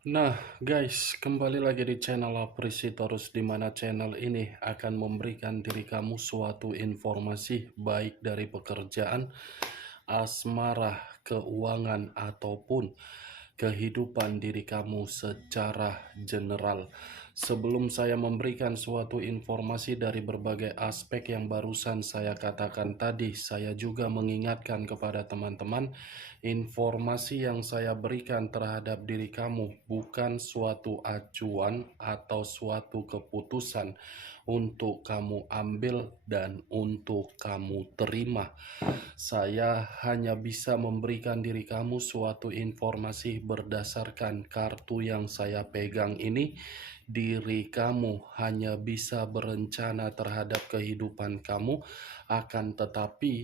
Nah, guys, kembali lagi di channel Apresitorus, di mana channel ini akan memberikan diri kamu suatu informasi baik dari pekerjaan, asmara, keuangan, ataupun kehidupan diri kamu secara general. Sebelum saya memberikan suatu informasi dari berbagai aspek yang barusan saya katakan tadi, saya juga mengingatkan kepada teman-teman, informasi yang saya berikan terhadap diri kamu bukan suatu acuan atau suatu keputusan untuk kamu ambil dan untuk kamu terima. Saya hanya bisa memberikan diri kamu suatu informasi berdasarkan kartu yang saya pegang ini. Diri kamu hanya bisa berencana terhadap kehidupan kamu, akan tetapi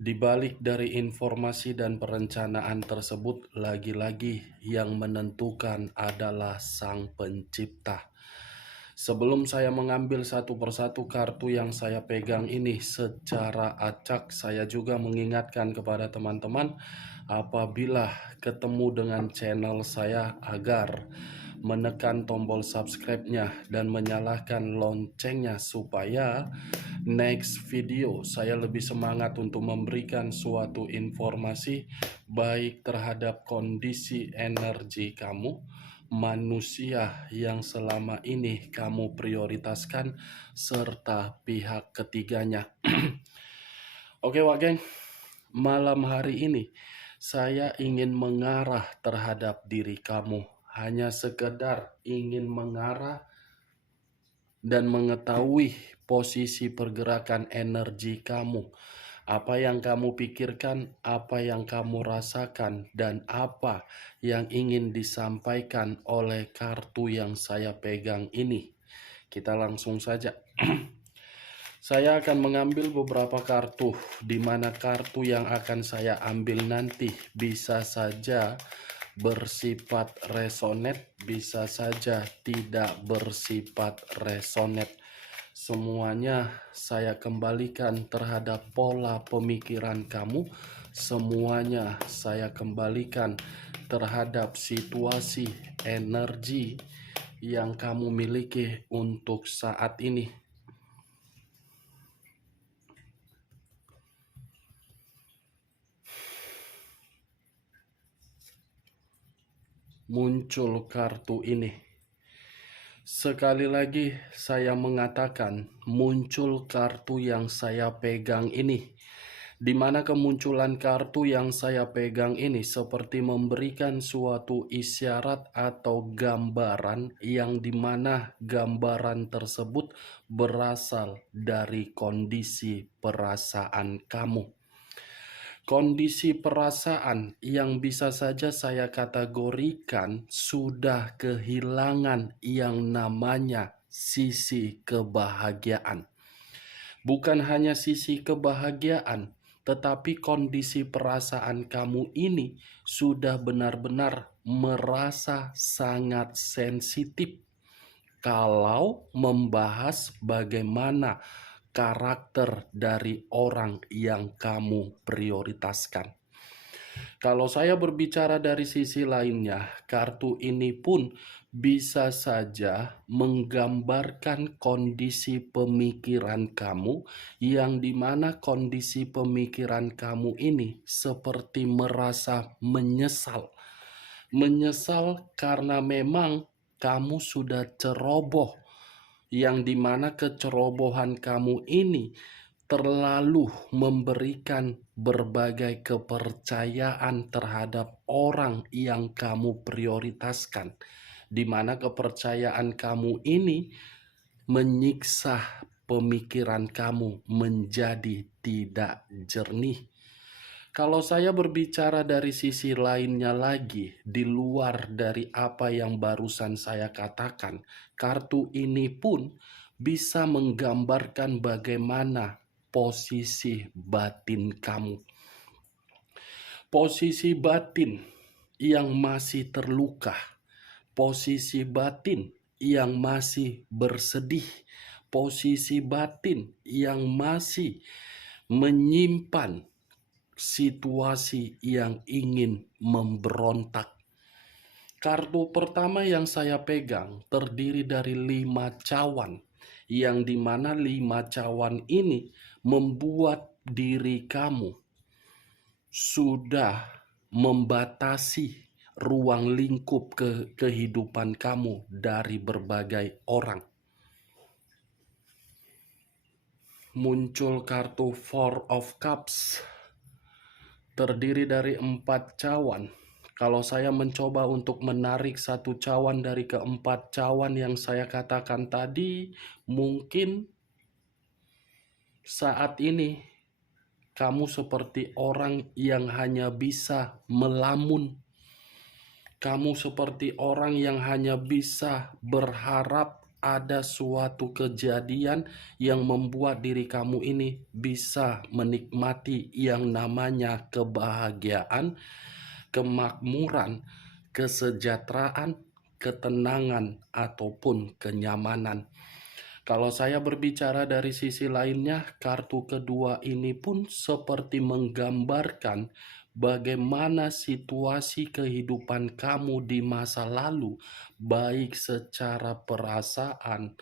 di balik dari informasi dan perencanaan tersebut, lagi-lagi yang menentukan adalah Sang Pencipta. Sebelum saya mengambil satu persatu kartu yang saya pegang ini secara acak, saya juga mengingatkan kepada teman-teman apabila ketemu dengan channel saya agar menekan tombol subscribe-nya dan menyalakan loncengnya supaya next video saya lebih semangat untuk memberikan suatu informasi baik terhadap kondisi energi kamu, manusia yang selama ini kamu prioritaskan, serta pihak ketiganya. Oke, Wak Geng, malam hari ini saya ingin mengarah terhadap diri kamu. Hanya sekedar ingin mengarah dan mengetahui posisi pergerakan energi kamu. Apa yang kamu pikirkan, apa yang kamu rasakan, dan apa yang ingin disampaikan oleh kartu yang saya pegang ini. Kita langsung saja. Saya akan mengambil beberapa kartu, di mana kartu yang akan saya ambil nanti bisa saja bersifat resonate, bisa saja tidak bersifat resonate. Semuanya saya kembalikan terhadap pola pemikiran kamu. Semuanya saya kembalikan terhadap situasi energi yang kamu miliki untuk saat ini. Muncul kartu ini. Sekali lagi saya mengatakan, muncul kartu yang saya pegang ini, di mana kemunculan kartu yang saya pegang ini seperti memberikan suatu isyarat atau gambaran yang dimana gambaran tersebut berasal dari kondisi perasaan kamu. Kondisi perasaan yang bisa saja saya kategorikan sudah kehilangan yang namanya sisi kebahagiaan. Bukan hanya sisi kebahagiaan, tetapi kondisi perasaan kamu ini sudah benar-benar merasa sangat sensitif kalau membahas bagaimana karakter dari orang yang kamu prioritaskan. Kalau saya berbicara dari sisi lainnya, kartu ini pun bisa saja menggambarkan kondisi pemikiran kamu, yang dimana kondisi pemikiran kamu ini seperti merasa menyesal. Menyesal karena memang kamu sudah ceroboh, yang dimana kecerobohan kamu ini terlalu memberikan berbagai kepercayaan terhadap orang yang kamu prioritaskan, di mana kepercayaan kamu ini menyiksa pemikiran kamu menjadi tidak jernih. Kalau saya berbicara dari sisi lainnya lagi, di luar dari apa yang barusan saya katakan, kartu ini pun bisa menggambarkan bagaimana posisi batin kamu. Posisi batin yang masih terluka, posisi batin yang masih bersedih, posisi batin yang masih menyimpan situasi yang ingin memberontak. Kartu pertama yang saya pegang terdiri dari 5 cawan, yang dimana 5 cawan ini membuat diri kamu sudah membatasi ruang lingkup kehidupan kamu dari berbagai orang. Muncul kartu Four of Cups, terdiri dari 4 cawan. Kalau saya mencoba untuk menarik satu cawan dari keempat cawan yang saya katakan tadi, mungkin saat ini kamu seperti orang yang hanya bisa melamun. Kamu seperti orang yang hanya bisa berharap ada suatu kejadian yang membuat diri kamu ini bisa menikmati yang namanya kebahagiaan, kemakmuran, kesejahteraan, ketenangan, ataupun kenyamanan. Kalau saya berbicara dari sisi lainnya, kartu kedua ini pun seperti menggambarkan bagaimana situasi kehidupan kamu di masa lalu, baik secara perasaan,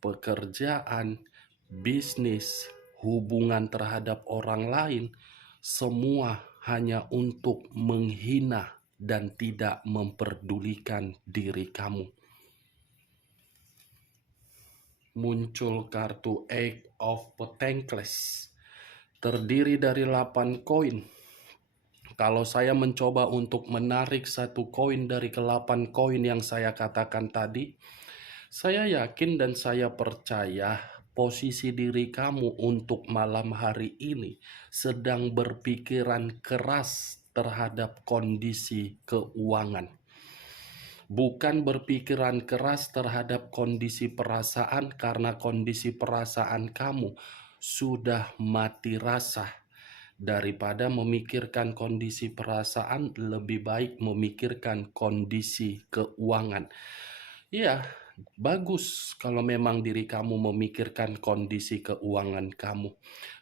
pekerjaan, bisnis, hubungan terhadap orang lain, semua hanya untuk menghina dan tidak memperdulikan diri kamu. Muncul kartu Eight of Pentacles, terdiri dari 8 koin. Kalau saya mencoba untuk menarik satu koin dari ke-8 koin yang saya katakan tadi, saya yakin dan saya percaya posisi diri kamu untuk malam hari ini sedang berpikiran keras terhadap kondisi keuangan. Bukan berpikiran keras terhadap kondisi perasaan, karena kondisi perasaan kamu sudah mati rasa. Daripada memikirkan kondisi perasaan, lebih baik memikirkan kondisi keuangan. Ya, bagus kalau memang diri kamu memikirkan kondisi keuangan kamu.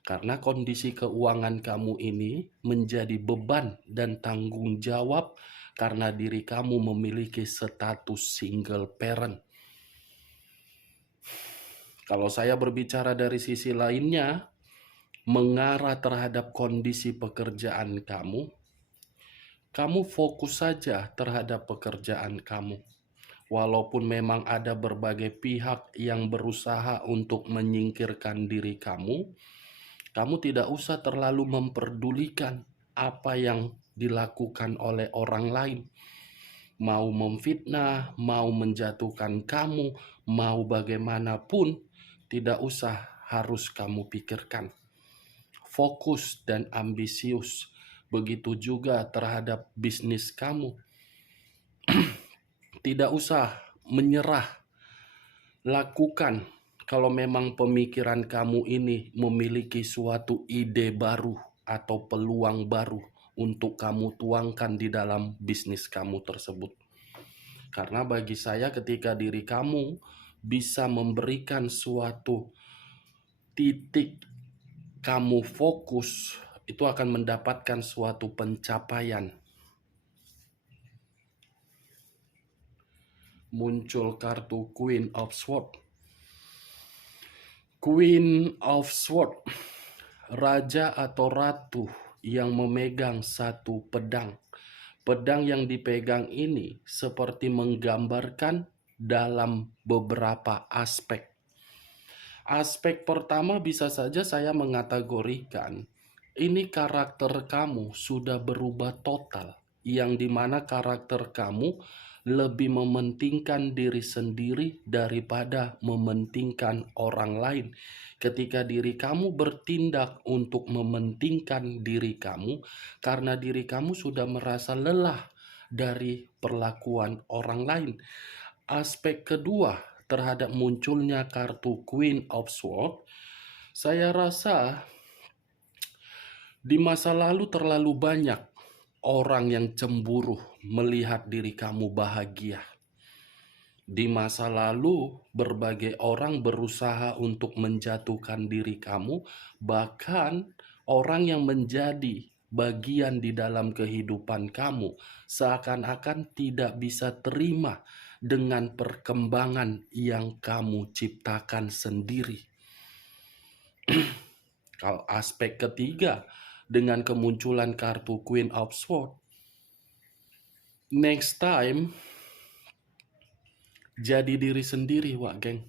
Karena kondisi keuangan kamu ini menjadi beban dan tanggung jawab karena diri kamu memiliki status single parent. Kalau saya berbicara dari sisi lainnya, mengarah terhadap kondisi pekerjaan kamu fokus saja terhadap pekerjaan kamu. Walaupun memang ada berbagai pihak yang berusaha untuk menyingkirkan diri kamu tidak usah terlalu memperdulikan apa yang dilakukan oleh orang lain. Mau memfitnah, mau menjatuhkan kamu, mau bagaimanapun, tidak usah harus kamu pikirkan. Fokus dan ambisius. Begitu juga terhadap bisnis kamu. Tidak usah menyerah. Lakukan kalau memang pemikiran kamu ini memiliki suatu ide baru atau peluang baru untuk kamu tuangkan di dalam bisnis kamu tersebut. Karena bagi saya ketika diri kamu bisa memberikan suatu titik kamu fokus, itu akan mendapatkan suatu pencapaian. Muncul kartu Queen of Swords. Queen of Swords, raja atau ratu yang memegang satu pedang. Pedang yang dipegang ini seperti menggambarkan dalam beberapa aspek. Aspek pertama bisa saja saya mengategorikan ini karakter kamu sudah berubah total, yang dimana karakter kamu lebih mementingkan diri sendiri daripada mementingkan orang lain. Ketika diri kamu bertindak untuk mementingkan diri kamu, karena diri kamu sudah merasa lelah dari perlakuan orang lain. Aspek kedua terhadap munculnya kartu Queen of Swords, saya rasa di masa lalu terlalu banyak orang yang cemburu melihat diri kamu bahagia. Di masa lalu, berbagai orang berusaha untuk menjatuhkan diri kamu, bahkan orang yang menjadi bagian di dalam kehidupan kamu, seakan-akan tidak bisa terima dengan perkembangan yang kamu ciptakan sendiri. Kalau aspek ketiga, dengan kemunculan kartu Queen of Swords, next time, jadi diri sendiri, Wak Geng.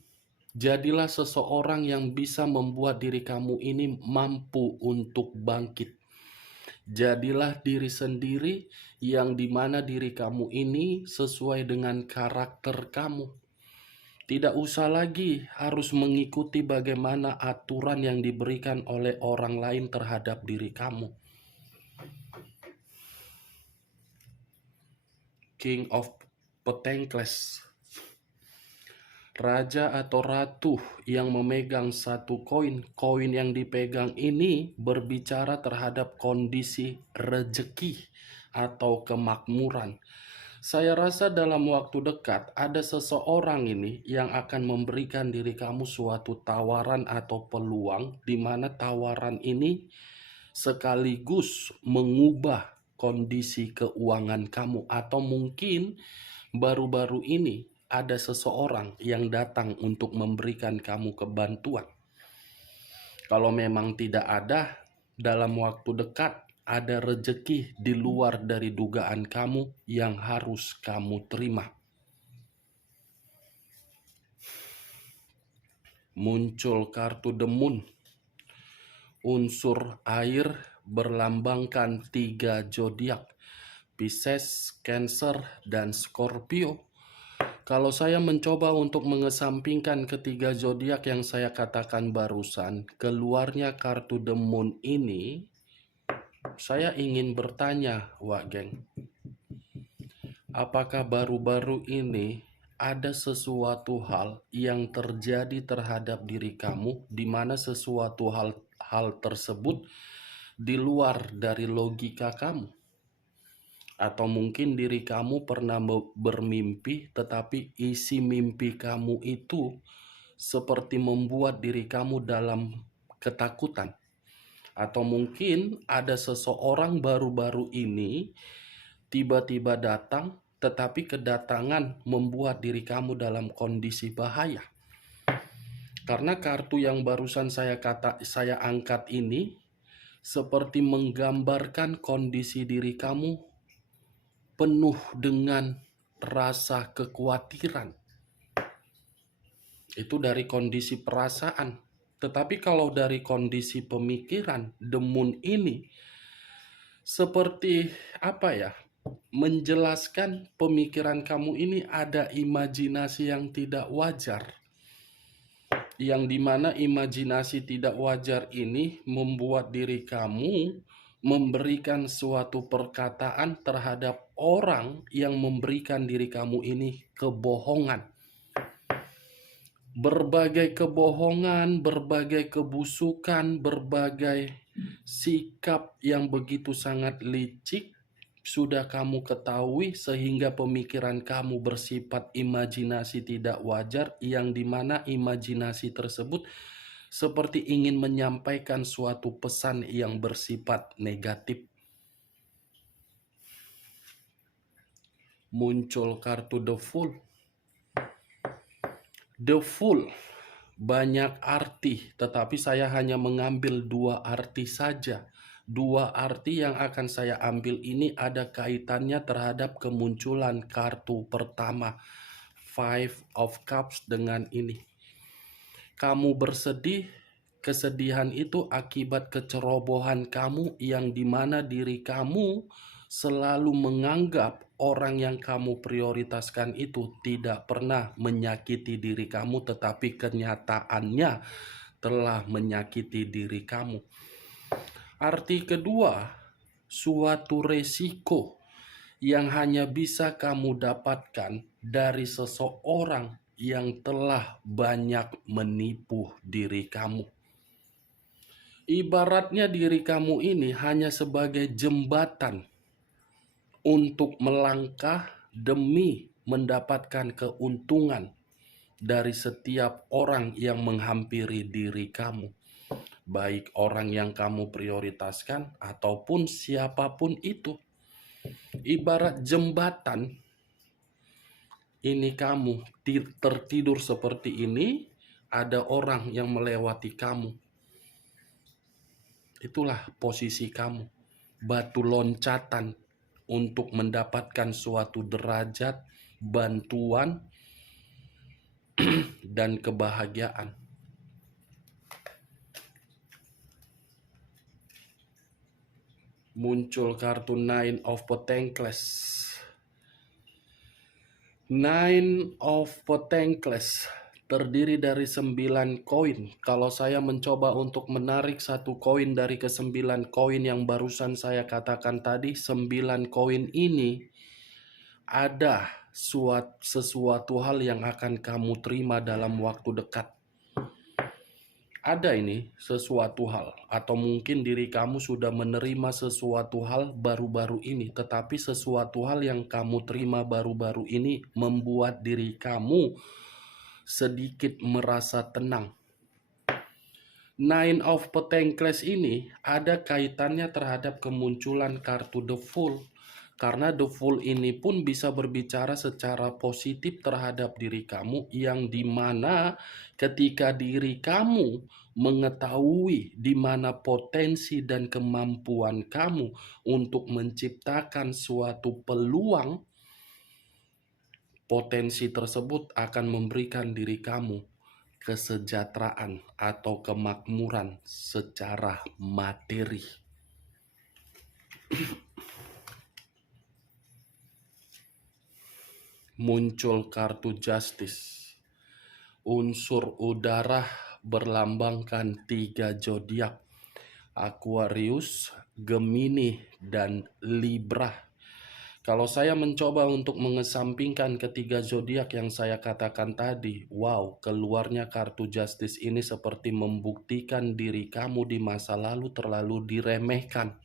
Jadilah seseorang yang bisa membuat diri kamu ini mampu untuk bangkit. Jadilah diri sendiri yang dimana diri kamu ini sesuai dengan karakter kamu. Tidak usah lagi harus mengikuti bagaimana aturan yang diberikan oleh orang lain terhadap diri kamu. King of Pentacles, raja atau ratu yang memegang satu koin. Koin yang dipegang ini berbicara terhadap kondisi rejeki atau kemakmuran. Saya rasa dalam waktu dekat ada seseorang ini yang akan memberikan diri kamu suatu tawaran atau peluang, di mana tawaran ini sekaligus mengubah kondisi keuangan kamu. Atau mungkin baru-baru ini ada seseorang yang datang untuk memberikan kamu kebantuan. Kalau memang tidak ada, dalam waktu dekat ada rejeki di luar dari dugaan kamu yang harus kamu terima. Muncul kartu The Moon, unsur air berlambangkan 3 zodiak, Pisces, Cancer, dan Scorpio. Kalau saya mencoba untuk mengesampingkan ketiga zodiak yang saya katakan barusan, keluarnya kartu The Moon ini, saya ingin bertanya, Wak Geng, apakah baru-baru ini ada sesuatu hal yang terjadi terhadap diri kamu, di mana sesuatu hal tersebut di luar dari logika kamu? Atau mungkin diri kamu pernah bermimpi, tetapi isi mimpi kamu itu seperti membuat diri kamu dalam ketakutan. Atau mungkin ada seseorang baru-baru ini tiba-tiba datang, tetapi kedatangan membuat diri kamu dalam kondisi bahaya. Karena kartu yang barusan saya angkat ini seperti menggambarkan kondisi diri kamu penuh dengan rasa kekhawatiran. Itu dari kondisi perasaan. Tetapi kalau dari kondisi pemikiran, The Moon ini seperti menjelaskan pemikiran kamu ini ada imajinasi yang tidak wajar. Yang dimana imajinasi tidak wajar ini membuat diri kamu memberikan suatu perkataan terhadap orang yang memberikan diri kamu ini kebohongan. Berbagai kebohongan, berbagai kebusukan, berbagai sikap yang begitu sangat licik sudah kamu ketahui, sehingga pemikiran kamu bersifat imajinasi tidak wajar, yang dimana imajinasi tersebut seperti ingin menyampaikan suatu pesan yang bersifat negatif. Muncul kartu The Fool. The Fool banyak arti, tetapi saya hanya mengambil 2 arti saja. 2 arti yang akan saya ambil ini ada kaitannya terhadap kemunculan kartu pertama, Five of Cups, dengan ini. Kamu bersedih, kesedihan itu akibat kecerobohan kamu, yang dimana diri kamu selalu menganggap orang yang kamu prioritaskan itu tidak pernah menyakiti diri kamu, tetapi kenyataannya telah menyakiti diri kamu. Arti kedua, suatu resiko yang hanya bisa kamu dapatkan dari seseorang yang telah banyak menipu diri kamu. Ibaratnya diri kamu ini hanya sebagai jembatan untuk melangkah demi mendapatkan keuntungan dari setiap orang yang menghampiri diri kamu. baik orang yang kamu prioritaskan ataupun siapapun itu. Ibarat jembatan, ini kamu tertidur seperti ini, ada orang yang melewati kamu. Itulah posisi kamu, batu loncatan untuk mendapatkan suatu derajat, bantuan, dan kebahagiaan. Muncul kartu Nine of Pentacles. Nine of Pentacles terdiri dari 9 koin. Kalau saya mencoba untuk menarik satu koin dari ke-9 koin yang barusan saya katakan tadi, 9 koin ini ada sesuatu hal yang akan kamu terima dalam waktu dekat. Ada ini sesuatu hal, atau mungkin diri kamu sudah menerima sesuatu hal baru-baru ini, tetapi sesuatu hal yang kamu terima baru-baru ini membuat diri kamu sedikit merasa tenang. Nine of Pentacles ini ada kaitannya terhadap kemunculan kartu The Fool. Karena The Fool ini pun bisa berbicara secara positif terhadap diri kamu, yang dimana ketika diri kamu mengetahui di mana potensi dan kemampuan kamu untuk menciptakan suatu peluang, potensi tersebut akan memberikan diri kamu kesejahteraan atau kemakmuran secara materi. Muncul kartu Justice. Unsur udara berlambangkan 3 zodiak: Aquarius, Gemini, dan Libra. Kalau saya mencoba untuk mengesampingkan ketiga zodiak yang saya katakan tadi, wow, keluarnya kartu Justice ini seperti membuktikan diri kamu di masa lalu terlalu diremehkan,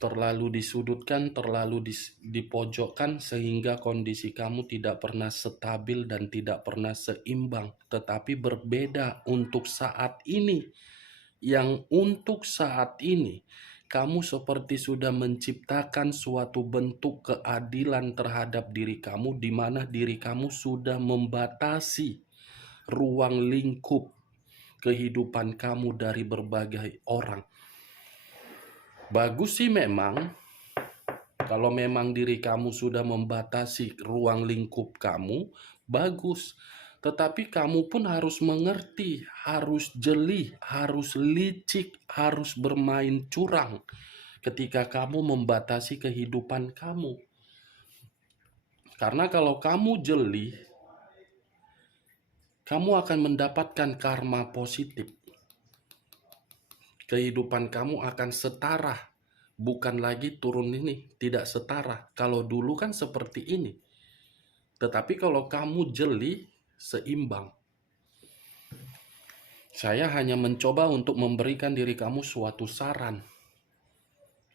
terlalu disudutkan, terlalu dipojokkan, sehingga kondisi kamu tidak pernah stabil dan tidak pernah seimbang. Tetapi berbeda untuk saat ini, yang untuk saat ini kamu seperti sudah menciptakan suatu bentuk keadilan terhadap diri kamu, di mana diri kamu sudah membatasi ruang lingkup kehidupan kamu dari berbagai orang. Bagus sih memang, kalau memang diri kamu sudah membatasi ruang lingkup kamu, bagus. Tetapi kamu pun harus mengerti, harus jeli, harus licik, harus bermain curang ketika kamu membatasi kehidupan kamu. Karena kalau kamu jeli, kamu akan mendapatkan karma positif. Kehidupan kamu akan setara, bukan lagi turun ini, tidak setara. Kalau dulu kan seperti ini. Tetapi kalau kamu jeli, seimbang. Saya hanya mencoba untuk memberikan diri kamu suatu saran.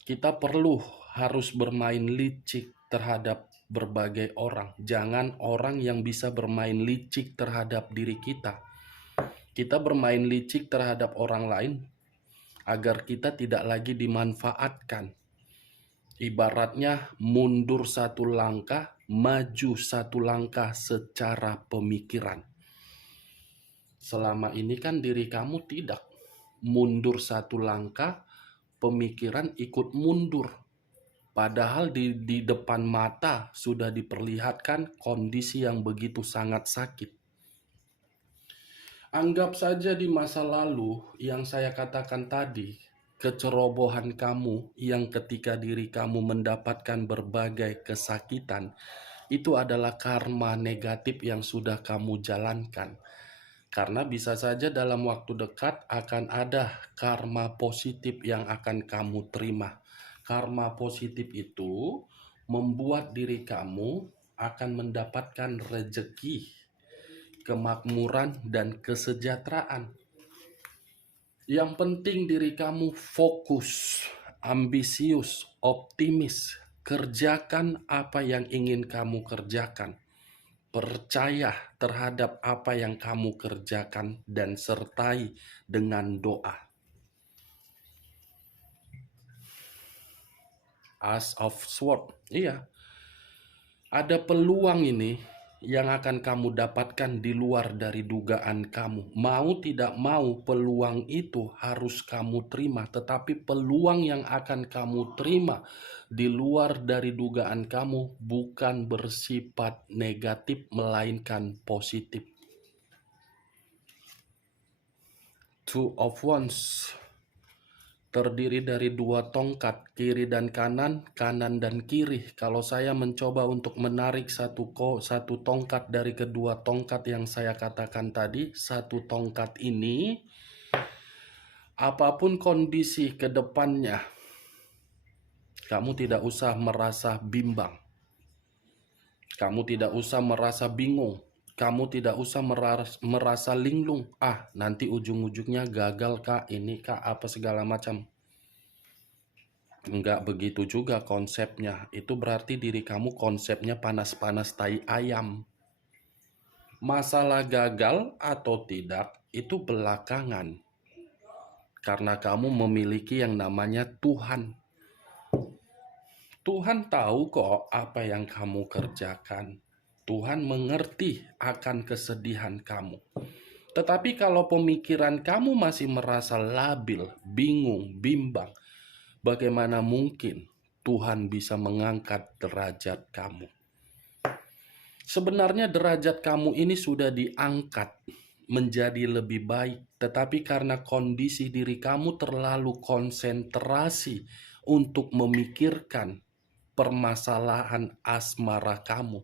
Kita harus bermain licik terhadap berbagai orang. Jangan orang yang bisa bermain licik terhadap diri kita. Kita bermain licik terhadap orang lain agar kita tidak lagi dimanfaatkan. Ibaratnya mundur satu langkah, maju satu langkah secara pemikiran. Selama ini kan diri kamu tidak. Mundur satu langkah, pemikiran ikut mundur. Padahal di depan mata sudah diperlihatkan kondisi yang begitu sangat sakit. Anggap saja di masa lalu yang saya katakan tadi, kecerobohan kamu yang ketika diri kamu mendapatkan berbagai kesakitan, itu adalah karma negatif yang sudah kamu jalankan. Karena bisa saja dalam waktu dekat akan ada karma positif yang akan kamu terima. Karma positif itu membuat diri kamu akan mendapatkan rezeki, kemakmuran, dan kesejahteraan. Yang penting diri kamu fokus, ambisius, optimis, kerjakan apa yang ingin kamu kerjakan. Percaya terhadap apa yang kamu kerjakan dan sertai dengan doa. As of Sword. Iya, ada peluang ini yang akan kamu dapatkan di luar dari dugaan kamu. Mau tidak mau, peluang itu harus kamu terima. Tetapi peluang yang akan kamu terima di luar dari dugaan kamu bukan bersifat negatif, melainkan positif. Two of Wands terdiri dari dua tongkat, kiri dan kanan, kanan dan kiri. Kalau saya mencoba untuk menarik satu tongkat dari kedua tongkat yang saya katakan tadi, satu tongkat ini, apapun kondisi ke depannya, kamu tidak usah merasa bimbang. Kamu tidak usah merasa bingung. Kamu tidak usah merasa linglung. Nanti ujung-ujungnya gagal kak, ini kak, apa segala macam. Enggak begitu juga konsepnya. Itu berarti diri kamu konsepnya panas-panas tai ayam. Masalah gagal atau tidak itu belakangan. Karena kamu memiliki yang namanya Tuhan. Tuhan tahu kok apa yang kamu kerjakan. Tuhan mengerti akan kesedihan kamu. Tetapi kalau pemikiran kamu masih merasa labil, bingung, bimbang, bagaimana mungkin Tuhan bisa mengangkat derajat kamu? Sebenarnya derajat kamu ini sudah diangkat menjadi lebih baik, tetapi karena kondisi diri kamu terlalu konsentrasi untuk memikirkan permasalahan asmara kamu,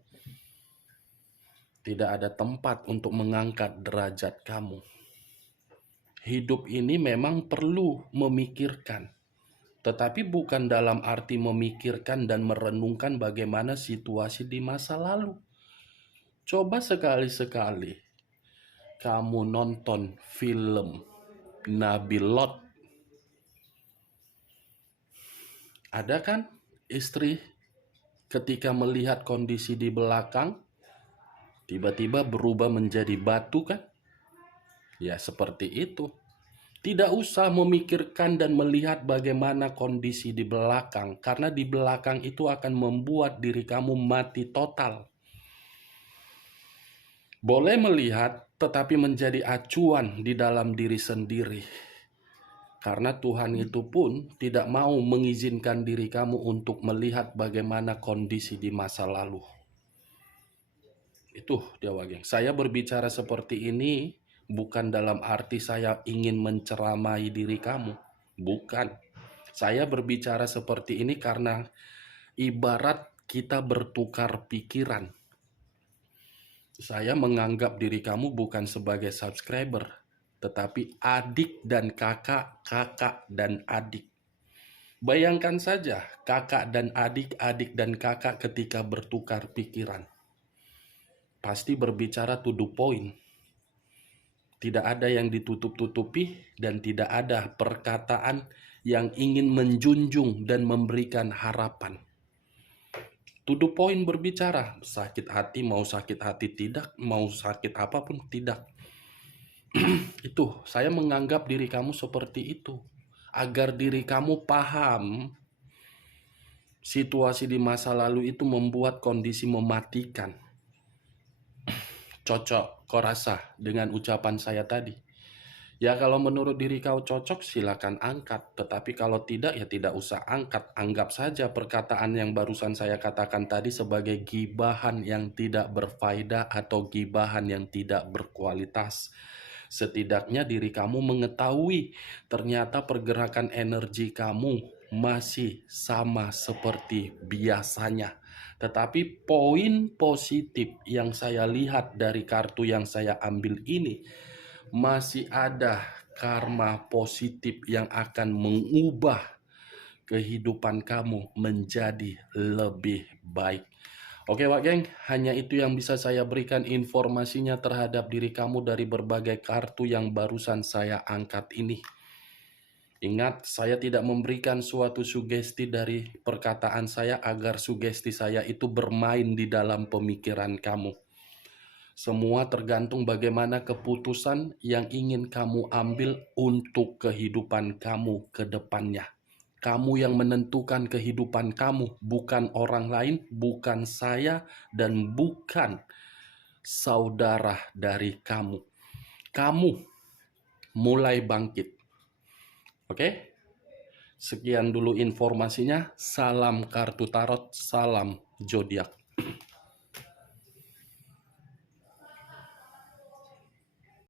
tidak ada tempat untuk mengangkat derajat kamu. Hidup ini memang perlu memikirkan, tetapi bukan dalam arti memikirkan dan merenungkan bagaimana situasi di masa lalu. Coba sekali-sekali kamu nonton film Nabi Lot. Ada kan istri ketika melihat kondisi di belakang, tiba-tiba berubah menjadi batu kan? Ya seperti itu. Tidak usah memikirkan dan melihat bagaimana kondisi di belakang, karena di belakang itu akan membuat diri kamu mati total. Boleh melihat, tetapi menjadi acuan di dalam diri sendiri. Karena Tuhan itu pun tidak mau mengizinkan diri kamu untuk melihat bagaimana kondisi di masa lalu. Itu dia Wageng. Saya berbicara seperti ini bukan dalam arti saya ingin menceramai diri kamu. Bukan. Saya berbicara seperti ini karena ibarat kita bertukar pikiran. Saya menganggap diri kamu bukan sebagai subscriber, tetapi adik dan kakak, kakak dan adik. Bayangkan saja kakak dan adik, adik dan kakak ketika bertukar pikiran. Pasti berbicara to the point. Tidak ada yang ditutup-tutupi dan tidak ada perkataan yang ingin menjunjung dan memberikan harapan. To the point berbicara, sakit hati mau sakit hati tidak, mau sakit apapun tidak. Itu, saya menganggap diri kamu seperti itu. Agar diri kamu paham situasi di masa lalu itu membuat kondisi mematikan. Cocok, kau rasa dengan ucapan saya tadi? Ya kalau menurut diri kau cocok silakan angkat, tetapi kalau tidak ya tidak usah angkat. Anggap saja perkataan yang barusan saya katakan tadi sebagai gibahan yang tidak berfaedah atau gibahan yang tidak berkualitas. Setidaknya diri kamu mengetahui ternyata pergerakan energi kamu masih sama seperti biasanya. Tetapi poin positif yang saya lihat dari kartu yang saya ambil ini, masih ada karma positif yang akan mengubah kehidupan kamu menjadi lebih baik. Oke Wak Geng, hanya itu yang bisa saya berikan informasinya terhadap diri kamu dari berbagai kartu yang barusan saya angkat ini. Ingat, saya tidak memberikan suatu sugesti dari perkataan saya agar sugesti saya itu bermain di dalam pemikiran kamu. Semua tergantung bagaimana keputusan yang ingin kamu ambil untuk kehidupan kamu ke depannya. Kamu yang menentukan kehidupan kamu, bukan orang lain, bukan saya, dan bukan saudara dari kamu. Kamu mulai bangkit. Oke? Sekian dulu informasinya. Salam kartu tarot, salam zodiak.